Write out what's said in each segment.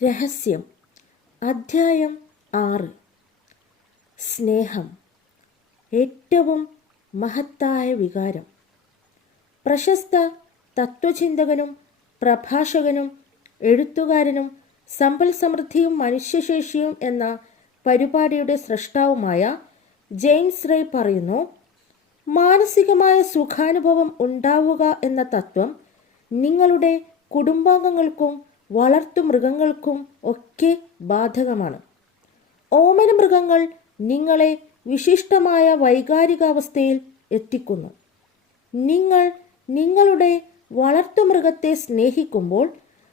രഹസ്യം അധ്യായം 6. സ്നേഹം, ഏറ്റവും മഹത്തായ വികാരം. പ്രശസ്ത തത്വചിന്തകനും പ്രഭാഷകനും എഴുത്തുകാരനും സമ്പൽ സമൃദ്ധിയും മനുഷ്യശേഷിയും എന്ന പരിപാടിയുടെ സ്രഷ്ടാവുമായ ജെയിംസ് റേ പറയുന്നു, മാനസികമായ സുഖാനുഭവം ഉണ്ടാവുക എന്ന തത്വം നിങ്ങളുടെ കുടുംബാംഗങ്ങൾക്കും വളർത്തുമൃഗങ്ങൾക്കും ഒക്കെ ബാധകമാണ്. ഓമന മൃഗങ്ങൾ നിങ്ങളെ വിശിഷ്ടമായ വൈകാരികാവസ്ഥയിൽ എത്തിക്കുന്നു. നിങ്ങൾ നിങ്ങളുടെ വളർത്തുമൃഗത്തെ സ്നേഹിക്കുമ്പോൾ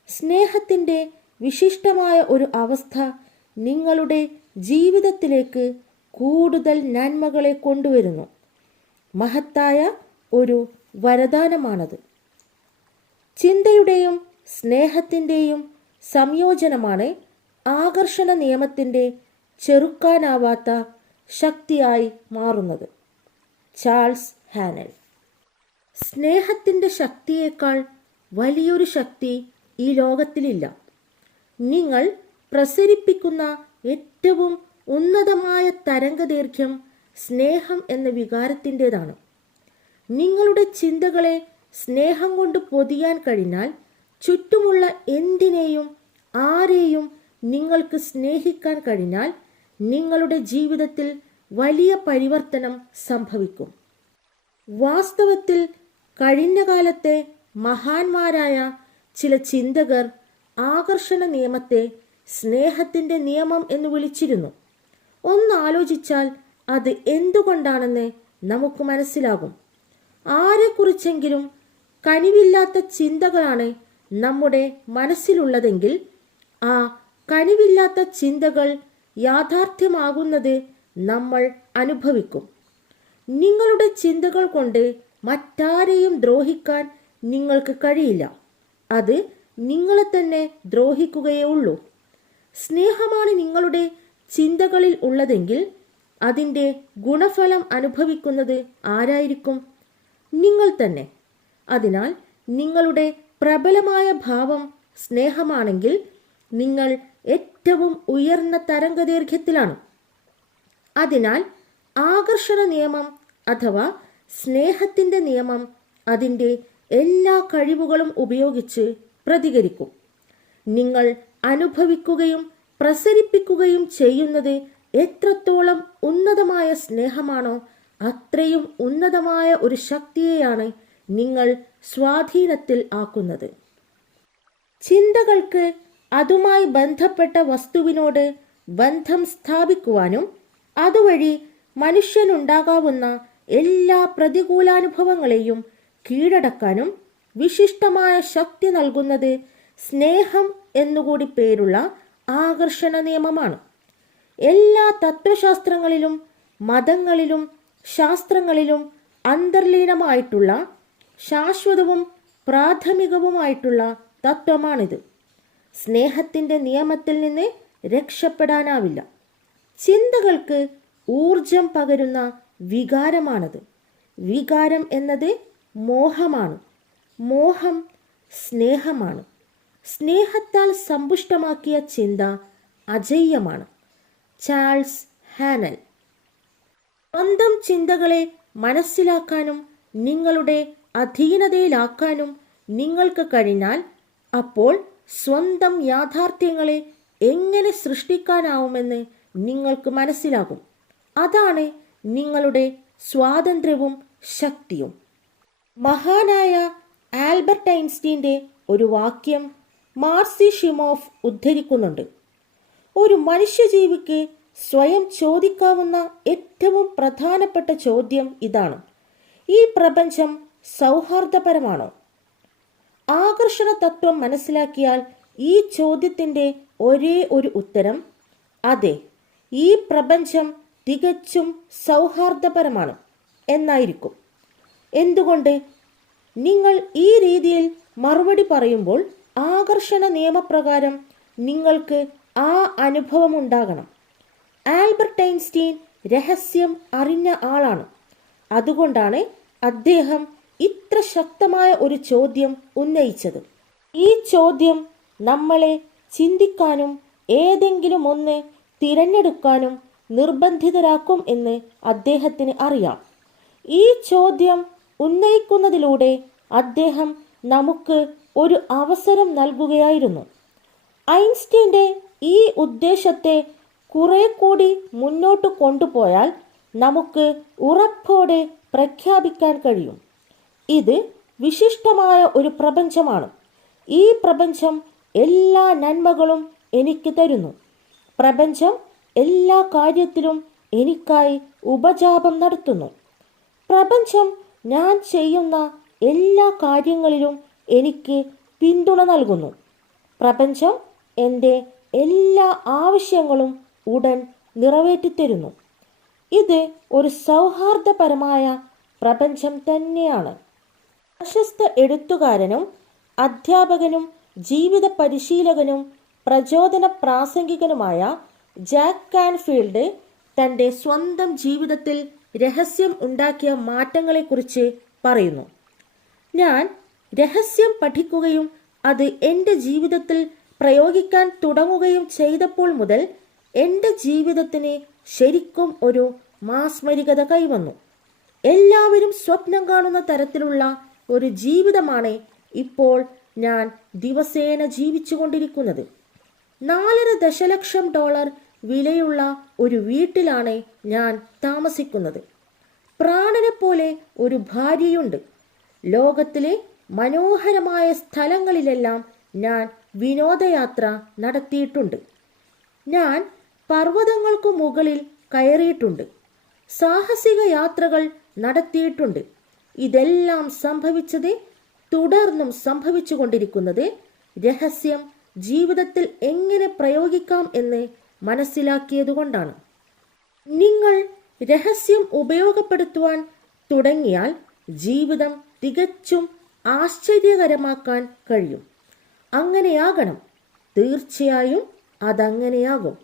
സ്നേഹത്തിൻ്റെ വിശിഷ്ടമായ ഒരു അവസ്ഥ നിങ്ങളുടെ ജീവിതത്തിലേക്ക് കൂടുതൽ നന്മകളെ കൊണ്ടുവരുന്നു. മഹത്തായ ഒരു വരദാനമാണത്. ചിന്തയുടെയും സ്നേഹത്തിൻ്റെയും സംയോജനമാണ് ആകർഷണ നിയമത്തിൻ്റെ ചെറുക്കാനാവാത്ത ശക്തിയായി മാറുന്നത്. ചാൾസ് ഹാനൽ. സ്നേഹത്തിൻ്റെ ശക്തിയേക്കാൾ വലിയൊരു ശക്തി ഈ ലോകത്തിലില്ല. നിങ്ങൾ പ്രസരിപ്പിക്കുന്ന ഏറ്റവും ഉന്നതമായ തരംഗദൈർഘ്യം സ്നേഹം എന്ന വികാരത്തിൻ്റെതാണ്. നിങ്ങളുടെ ചിന്തകളെ സ്നേഹം കൊണ്ട് പൊതിയാൻ കഴിഞ്ഞാൽ ചുറ്റുമുള്ള എന്തിനേയും ആരെയും നിങ്ങൾക്ക് സ്നേഹിക്കാൻ കഴിഞ്ഞാൽ നിങ്ങളുടെ ജീവിതത്തിൽ വലിയ പരിവർത്തനം സംഭവിക്കും. വാസ്തവത്തിൽ കഴിഞ്ഞ കാലത്തെ മഹാന്മാരായ ചില ചിന്തകർ ആകർഷണ നിയമത്തെ സ്നേഹത്തിൻ്റെ നിയമം എന്ന് വിളിച്ചിരുന്നു. ഒന്നാലോചിച്ചാൽ അത് എന്തുകൊണ്ടാണെന്ന് നമുക്ക് മനസ്സിലാകും. ആരെക്കുറിച്ചെങ്കിലും കനിവില്ലാത്ത ചിന്തകളാണ് നമ്മുടെ മനസ്സിലുള്ളതെങ്കിൽ ആ കനിവില്ലാത്ത ചിന്തകൾ യാഥാർത്ഥ്യമാകുന്നത് നമ്മൾ അനുഭവിക്കും. നിങ്ങളുടെ ചിന്തകൾ കൊണ്ട് മറ്റാരെയും ദ്രോഹിക്കാൻ നിങ്ങൾക്ക് കഴിയില്ല. അത് നിങ്ങളെ തന്നെ ദ്രോഹിക്കുകയേ ഉള്ളൂ. സ്നേഹമാണ് നിങ്ങളുടെ ചിന്തകളിൽ ഉള്ളതെങ്കിൽ അതിൻ്റെ ഗുണഫലം അനുഭവിക്കുന്നത് ആരായിരിക്കും? നിങ്ങൾ തന്നെ. അതിനാൽ നിങ്ങളുടെ പ്രബലമായ ഭാവം സ്നേഹമാണെങ്കിൽ നിങ്ങൾ ഏറ്റവും ഉയർന്ന തരംഗദൈർഘ്യത്തിലാണ്. അതിനാൽ ആകർഷണ നിയമം അഥവാ സ്നേഹത്തിൻ്റെ നിയമം അതിൻ്റെ എല്ലാ കഴിവുകളും ഉപയോഗിച്ച് പ്രതികരിക്കും. നിങ്ങൾ അനുഭവിക്കുകയും പ്രസരിപ്പിക്കുകയും ചെയ്യുന്നത് എത്രത്തോളം ഉന്നതമായ സ്നേഹമാണോ അത്രയും ഉന്നതമായ ഒരു ശക്തിയെയാണ് നിങ്ങൾ സ്വാധീനത്തിൽ ആക്കുന്നത്. ചിന്തകൾക്ക് അതുമായി ബന്ധപ്പെട്ട വസ്തുവിനോട് ബന്ധം സ്ഥാപിക്കുവാനും അതുവഴി മനുഷ്യനുണ്ടാകാവുന്ന എല്ലാ പ്രതികൂലാനുഭവങ്ങളെയും കീഴടക്കാനും വിശിഷ്ടമായ ശക്തി നൽകുന്നത് സ്നേഹം എന്നുകൂടി പേരുള്ള ആകർഷണ നിയമമാണ്. എല്ലാ തത്വശാസ്ത്രങ്ങളിലും മതങ്ങളിലും ശാസ്ത്രങ്ങളിലും അന്തർലീനമായിട്ടുള്ള ശാശ്വതവും പ്രാഥമികവുമായിട്ടുള്ള തത്വമാണിത്. സ്നേഹത്തിൻ്റെ നിയമത്തിൽ നിന്ന് രക്ഷപ്പെടാനാവില്ല. ചിന്തകൾക്ക് ഊർജം പകരുന്ന വികാരമാണത്. വികാരം എന്നത് മോഹമാണ്. മോഹം സ്നേഹമാണ്. സ്നേഹത്താൽ സമ്പുഷ്ടമാക്കിയ ചിന്ത അജയ്യമാണ്. ചാൾസ് ഹാനൽ. സ്വന്തം ചിന്തകളെ മനസ്സിലാക്കാനും നിങ്ങളുടെ അധീനതയിലാക്കാനും നിങ്ങൾക്ക് കഴിഞ്ഞാൽ അപ്പോൾ സ്വന്തം യാഥാർത്ഥ്യങ്ങളെ എങ്ങനെ സൃഷ്ടിക്കാനാവുമെന്ന് നിങ്ങൾക്ക് മനസ്സിലാകും. അതാണ് നിങ്ങളുടെ സ്വാതന്ത്ര്യവും ശക്തിയും. മഹാനായ ആൽബർട്ട് ഐൻസ്റ്റീൻ്റെ ഒരു വാക്യം മാർസി ഷിമോഫ് ഉദ്ധരിക്കുന്നുണ്ട്. ഒരു മനുഷ്യജീവിക്ക് സ്വയം ചോദിക്കാവുന്ന ഏറ്റവും പ്രധാനപ്പെട്ട ചോദ്യം ഇതാണ്: ഈ പ്രപഞ്ചം സൗഹാർദ്ദപരമാണോ? ആകർഷണ തത്വം മനസ്സിലാക്കിയാൽ ഈ ചോദ്യത്തിൻ്റെ ഒരേ ഒരു ഉത്തരം അതെ, ഈ പ്രപഞ്ചം തികച്ചും സൗഹാർദ്ദപരമാണ് എന്നായിരിക്കും. എന്തുകൊണ്ട്? നിങ്ങൾ ഈ രീതിയിൽ മറുപടി പറയുമ്പോൾ ആകർഷണ നിയമപ്രകാരം നിങ്ങൾക്ക് ആ അനുഭവം ഉണ്ടാകണം. ആൽബർട്ട് ഐൻസ്റ്റീൻ രഹസ്യം അറിഞ്ഞ ആളാണ്. അതുകൊണ്ടാണ് അദ്ദേഹം ഇത്ര ശക്തമായ ഒരു ചോദ്യം ഉന്നയിച്ചത്. ഈ ചോദ്യം നമ്മളെ ചിന്തിക്കാനും ഏതെങ്കിലും ഒന്ന് തിരഞ്ഞെടുക്കാനും നിർബന്ധിതരാക്കും എന്ന് അദ്ദേഹത്തിന് അറിയാം. ഈ ചോദ്യം ഉന്നയിക്കുന്നതിലൂടെ അദ്ദേഹം നമുക്ക് ഒരു അവസരം നൽകുകയായിരുന്നു. ഐൻസ്റ്റീൻ്റെ ഈ ഉദ്ദേശത്തെ കുറെ കൂടി മുന്നോട്ട് കൊണ്ടുപോയാൽ നമുക്ക് ഉറപ്പോടെ പ്രഖ്യാപിക്കാൻ കഴിയും, ഇത് വിശിഷ്ടമായ ഒരു പ്രപഞ്ചമാണ്. ഈ പ്രപഞ്ചം എല്ലാ നന്മകളും എനിക്ക് തരുന്നു. പ്രപഞ്ചം എല്ലാ കാര്യത്തിലും എനിക്കായി ഉപജാപം നടത്തുന്നു. പ്രപഞ്ചം ഞാൻ ചെയ്യുന്ന എല്ലാ കാര്യങ്ങളിലും എനിക്ക് പിന്തുണ നൽകുന്നു. പ്രപഞ്ചം എൻ്റെ എല്ലാ ആവശ്യങ്ങളും ഉടൻ നിറവേറ്റിത്തരുന്നു. ഇത് ഒരു സൗഹാർദ്ദപരമായ പ്രപഞ്ചം തന്നെയാണ്. പ്രശസ്ത എഴുത്തുകാരനും അധ്യാപകനും ജീവിത പരിശീലകനും പ്രചോദന പ്രാസംഗികനുമായ ജാക്ക് കാൻഫീൽഡ് തൻ്റെ സ്വന്തം ജീവിതത്തിൽ രഹസ്യം ഉണ്ടാക്കിയ മാറ്റങ്ങളെക്കുറിച്ച് പറയുന്നു. ഞാൻ രഹസ്യം പഠിക്കുകയും അത് എൻ്റെ ജീവിതത്തിൽ പ്രയോഗിക്കാൻ തുടങ്ങുകയും ചെയ്തപ്പോൾ മുതൽ എൻ്റെ ജീവിതത്തിന് ശരിക്കും ഒരു മാസ്മരികത കൈവന്നു. എല്ലാവരും സ്വപ്നം കാണുന്ന തരത്തിലുള്ള ഒരു ജീവിതമാണ് ഇപ്പോൾ ഞാൻ ദിവസേന ജീവിച്ചു കൊണ്ടിരിക്കുന്നത്. $4.5 ദശലക്ഷം വിലയുള്ള ഒരു വീട്ടിലാണ് ഞാൻ താമസിക്കുന്നത്. പ്രാണനെപ്പോലെ ഒരു ഭാര്യയുണ്ട്. ലോകത്തിലെ മനോഹരമായ സ്ഥലങ്ങളിലെല്ലാം ഞാൻ വിനോദയാത്ര നടത്തിയിട്ടുണ്ട്. ഞാൻ പർവ്വതങ്ങൾക്കു മുകളിൽ കയറിയിട്ടുണ്ട്. സാഹസിക യാത്രകൾ നടത്തിയിട്ടുണ്ട്. ഇതെല്ലാം സംഭവിച്ചത്, തുടർന്നും സംഭവിച്ചു കൊണ്ടിരിക്കുന്നത് രഹസ്യം ജീവിതത്തിൽ എങ്ങനെ പ്രയോഗിക്കാം എന്ന് മനസ്സിലാക്കിയതുകൊണ്ടാണ്. നിങ്ങൾ രഹസ്യം ഉപയോഗപ്പെടുത്തുവാൻ തുടങ്ങിയാൽ ജീവിതം തികച്ചും ആശ്ചര്യകരമാക്കാൻ കഴിയും. അങ്ങനെയാകണം. തീർച്ചയായും അതങ്ങനെയാകും.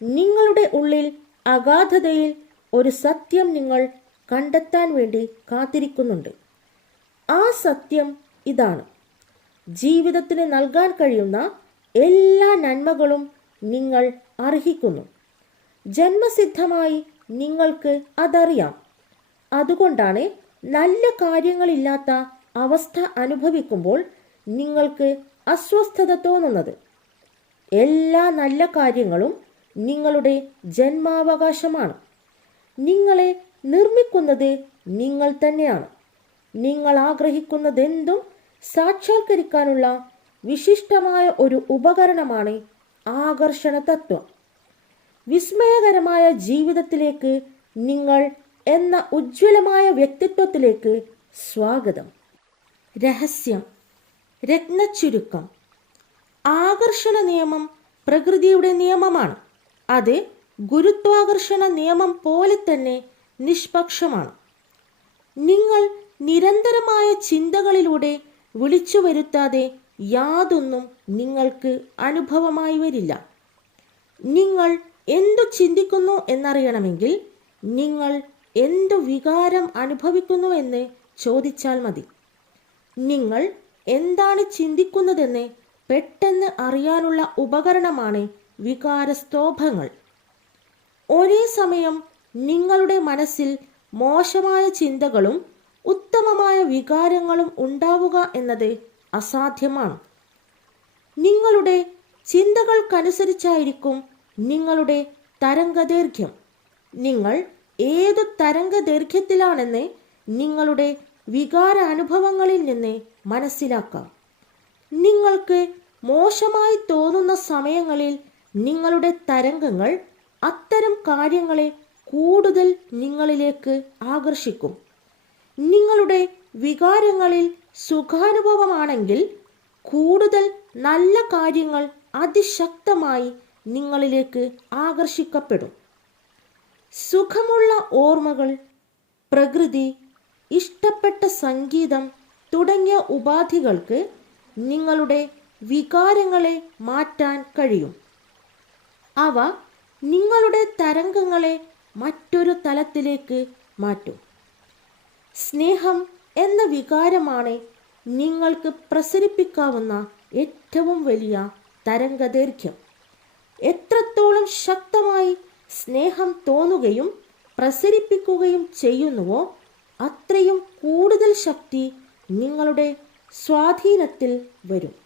നിങ്ങളുടെ ഉള്ളിൽ അഗാധതയിൽ ഒരു സത്യം നിങ്ങൾ കണ്ടെത്താൻ വേണ്ടി കാത്തിരിക്കുന്നുണ്ട്. ആ സത്യം ഇതാണ്: ജീവിതത്തിന് നൽകാൻ കഴിയുന്ന എല്ലാ നന്മകളും നിങ്ങൾ അർഹിക്കുന്നു. ജന്മസിദ്ധമായി നിങ്ങൾക്ക് അതറിയാം. അതുകൊണ്ടാണ് നല്ല കാര്യങ്ങളില്ലാത്ത അവസ്ഥ അനുഭവിക്കുമ്പോൾ നിങ്ങൾക്ക് അസ്വസ്ഥത തോന്നുന്നത്. എല്ലാ നല്ല കാര്യങ്ങളും നിങ്ങളുടെ ജന്മാവകാശമാണ്. നിങ്ങളെ നിർമ്മിക്കുന്നത് നിങ്ങൾ തന്നെയാണ്. നിങ്ങൾ ആഗ്രഹിക്കുന്നതെന്തും സാക്ഷാത്കരിക്കാനുള്ള വിശിഷ്ടമായ ഒരു ഉപകരണമാണ് ആകർഷണ തത്വം. വിസ്മയകരമായ ജീവിതത്തിലേക്ക് നിങ്ങൾ എന്ന ഉജ്ജ്വലമായ വ്യക്തിത്വത്തിലേക്ക് സ്വാഗതം. രഹസ്യം. രത്നച്ചുരുക്കം. ആകർഷണ നിയമം പ്രകൃതിയുടെ നിയമമാണ്. അത് ഗുരുത്വാകർഷണ നിയമം പോലെ തന്നെ നിഷ്പക്ഷമാണ്. നിങ്ങൾ നിരന്തരമായ ചിന്തകളിലൂടെ വിളിച്ചു വരുത്താതെ യാതൊന്നും നിങ്ങൾക്ക് അനുഭവമായി വരില്ല. നിങ്ങൾ എന്തു ചിന്തിക്കുന്നു എന്നറിയണമെങ്കിൽ നിങ്ങൾ എന്തു വികാരം അനുഭവിക്കുന്നു എന്ന് ചോദിച്ചാൽ മതി. നിങ്ങൾ എന്താണ് ചിന്തിക്കുന്നതെന്ന് പെട്ടെന്ന് അറിയാനുള്ള ഉപകരണമാണ് വികാരസ്തോഭങ്ങൾ. ഒരേ സമയം നിങ്ങളുടെ മനസ്സിൽ മോശമായ ചിന്തകളും ഉത്തമമായ വികാരങ്ങളും ഉണ്ടാവുക എന്നത് അസാധ്യമാണ്. നിങ്ങളുടെ ചിന്തകൾക്കനുസരിച്ചായിരിക്കും നിങ്ങളുടെ തരംഗദൈർഘ്യം. നിങ്ങൾ ഏതു തരംഗദൈർഘ്യത്തിലാണെന്ന് നിങ്ങളുടെ വികാരാനുഭവങ്ങളിൽ നിന്ന് മനസ്സിലാക്കാം. നിങ്ങൾക്ക് മോശമായി തോന്നുന്ന സമയങ്ങളിൽ നിങ്ങളുടെ തരംഗങ്ങൾ അത്തരം കാര്യങ്ങളെ കൂടുതൽ നിങ്ങളിലേക്ക് ആകർഷിക്കും. നിങ്ങളുടെ വികാരങ്ങളിൽ സുഖാനുഭവമാണെങ്കിൽ കൂടുതൽ നല്ല കാര്യങ്ങൾ അതിശക്തമായി നിങ്ങളിലേക്ക് ആകർഷിക്കപ്പെടും. സുഖമുള്ള ഓർമ്മകൾ, പ്രകൃതി, ഇഷ്ടപ്പെട്ട സംഗീതം തുടങ്ങിയ ഉപാധികൾക്ക് നിങ്ങളുടെ വികാരങ്ങളെ മാറ്റാൻ കഴിയും. അവ നിങ്ങളുടെ തരംഗങ്ങളെ മറ്റൊരു തലത്തിലേക്ക് മാറ്റും. സ്നേഹം എന്ന വികാരമാണ് നിങ്ങൾക്ക് പ്രസരിപ്പിക്കാവുന്ന ഏറ്റവും വലിയ തരംഗദൈർഘ്യം. എത്രത്തോളം ശക്തമായി സ്നേഹം തോന്നുകയും പ്രസരിപ്പിക്കുകയും ചെയ്യുന്നുവോ അത്രയും കൂടുതൽ ശക്തി നിങ്ങളുടെ സ്വാധീനത്തിൽ വരും.